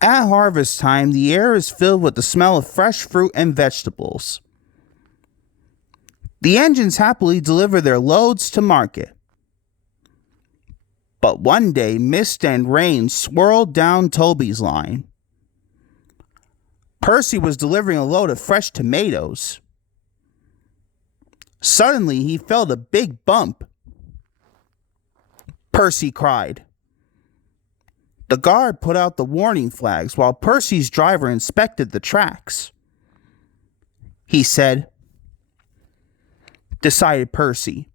At harvest time, the air is filled with the smell of fresh fruit and vegetables. The engines happily deliver their loads to market. But one day, mist and rain swirled down Toby's line. Percy was delivering a load of fresh tomatoes. Suddenly, he felt a big bump. Percy cried. The guard put out the warning flags while Percy's driver inspected the tracks. He said, decided Percy.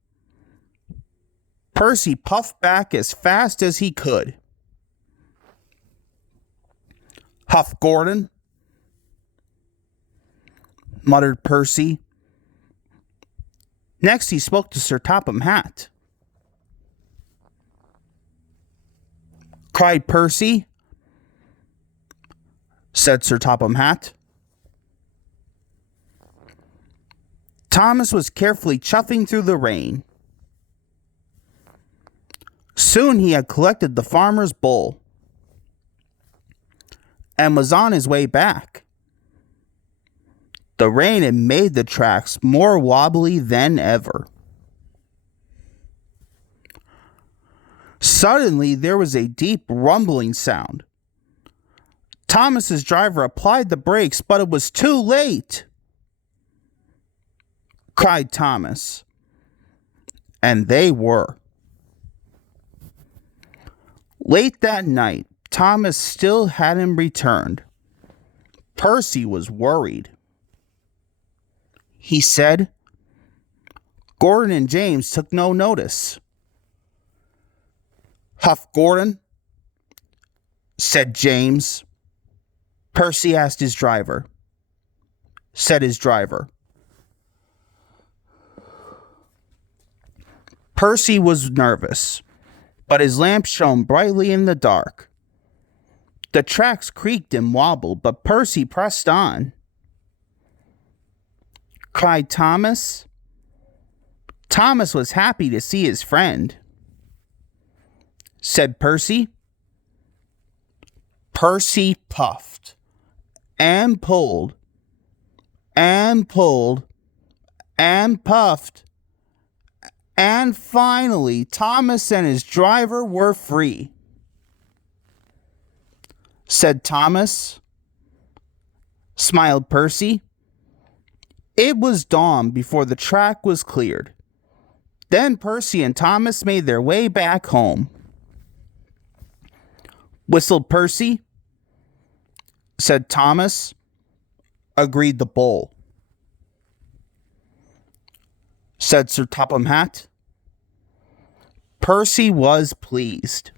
Percy puffed back as fast as he could. Huff, Gordon, muttered Percy. Next he spoke to Sir Topham Hatt. Cried Percy, said Sir Topham Hatt. Thomas was carefully chuffing through the rain. Soon he had collected the farmer's bull and was on his way back. The rain had made the tracks more wobbly than ever. Suddenly, there was a deep rumbling sound. Thomas's driver applied the brakes, but it was too late, cried Thomas. And they were. Late that night, Thomas still hadn't returned. Percy was worried. He said, Gordon and James took no notice. Huff, Gordon, said James. Percy asked his driver. Said his driver. Percy was nervous, but his lamp shone brightly in the dark. The tracks creaked and wobbled, but Percy pressed on. Cried Thomas. Thomas was happy to see his friend. Said Percy. Percy puffed and pulled and pulled and puffed, and finally Thomas and his driver were free. Said Thomas. Smiled Percy. It was dawn before the track was cleared. Then Percy and Thomas made their way back home. Whistled Percy. Said Thomas. Agreed the bull. Said Sir Topham Hatt. Percy was pleased.